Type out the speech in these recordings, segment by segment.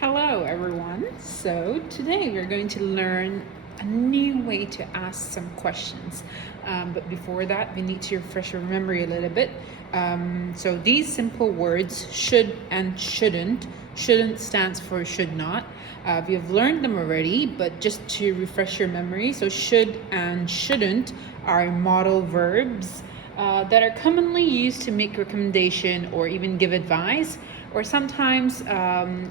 Hello everyone. So today we're going to learn a new way to ask some questions. But before that, we need to refresh our memory a little bit. So these simple words, should and shouldn't. Shouldn't stands for should not. We have learned them already, but just to refresh your memory, so should and shouldn't are modal verbs that are commonly used to make recommendation or even give advice, or sometimes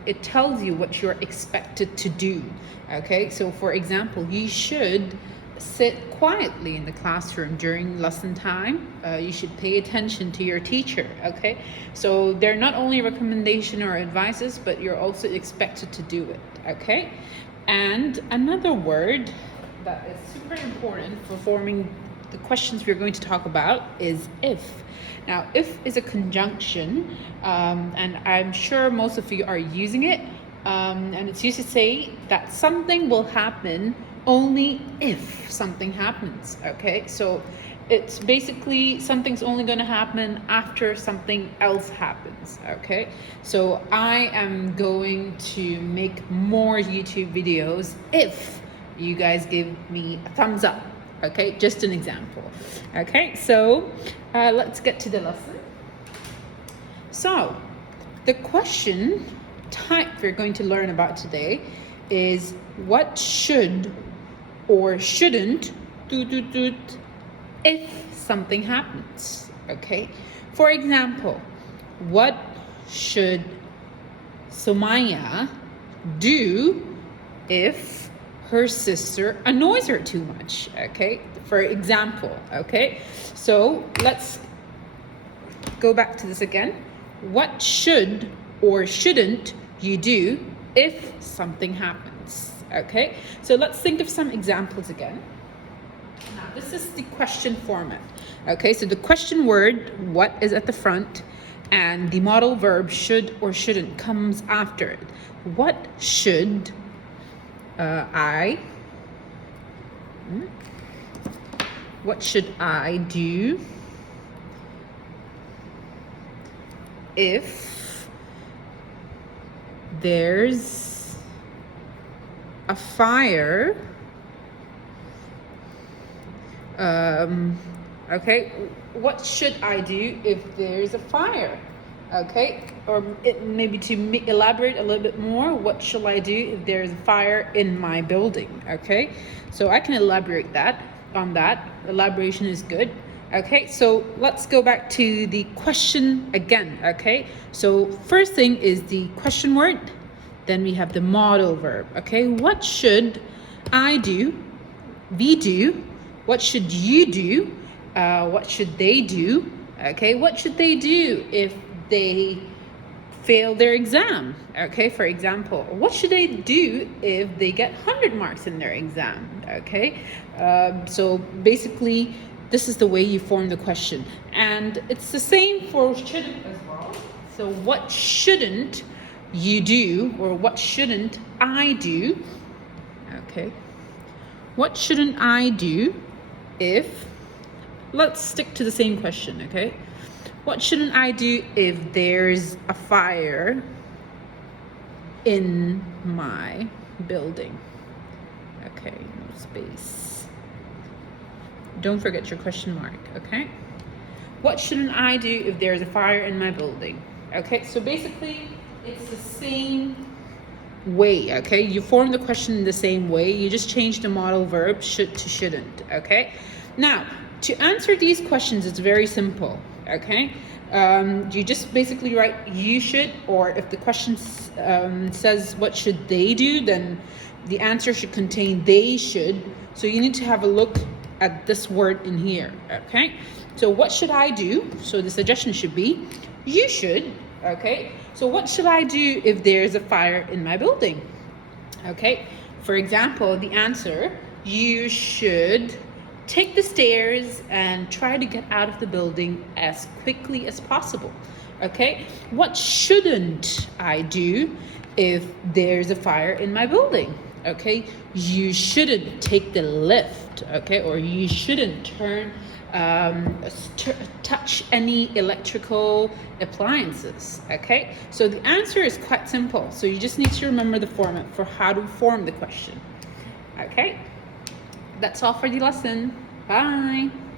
it tells you what you're expected to do. Okay, so for example, you should sit quietly in the classroom during lesson time. You should pay attention to your teacher. Okay, so they're not only recommendation or advices, but you're also expected to do it. Okay, and another word that is super important for forming the questions we're going to talk about is if. Now, if is a conjunction, and I'm sure most of you are using it, and it's used to say that something will happen only if something happens. Okay, so it's basically something's only going to happen after something else happens. Okay, so I am going to make more YouTube videos if you guys give me a thumbs up. Okay, just an example. Okay, so let's get to the lesson. So the question type we're going to learn about today is what should or shouldn't do if something happens. Okay, for example, what should Somaya do if her sister annoys her too much? Okay, for example. Okay, so let's go back to this again. What should or shouldn't you do if something happens? Okay, so let's think of some examples again. Now this is the question format. Okay, so the question word what is at the front, and the modal verb should or shouldn't comes after it. What should what should I do if there's a fire? Okay, what should I do if there's a fire? Okay, or maybe to elaborate a little bit more, what shall I do if there's a fire in my building? Okay, so I can elaborate that on that. Elaboration is good. Okay, so let's go back to the question again. Okay, so first thing is the question word, then we have the modal verb. Okay, what should I do? We do. What should you do? What should they do? Okay, what should they do if they fail their exam? Okay, for example, what should they do if they get 100 marks in their exam? Okay, so basically this is the way you form the question, and it's the same for shouldn't as well. So what shouldn't you do, or what shouldn't I do? Okay, what shouldn't I do if, let's stick to the same question. Okay, what shouldn't I do if there's a fire in my building? Okay, no space. Don't forget your question mark. Okay, what shouldn't I do if there's a fire in my building? Okay, so basically it's the same way. Okay, you form the question in the same way, you just change the modal verb should to shouldn't. Okay, now to answer these questions, it's very simple. Okay, you just basically write you should, or if the question says what should they do, then the answer should contain they should. So you need to have a look at this word in here. Okay, so what should I do? So the suggestion should be you should. Okay, so what should I do if there's a fire in my building? Okay, for example, the answer, you should take the stairs and try to get out of the building as quickly as possible. Okay, what shouldn't I do if there's a fire in my building? Okay, you shouldn't take the lift. Okay, or you shouldn't touch any electrical appliances. Okay, so the answer is quite simple. So you just need to remember the format for how to form the question. Okay, that's all for the lesson. Bye.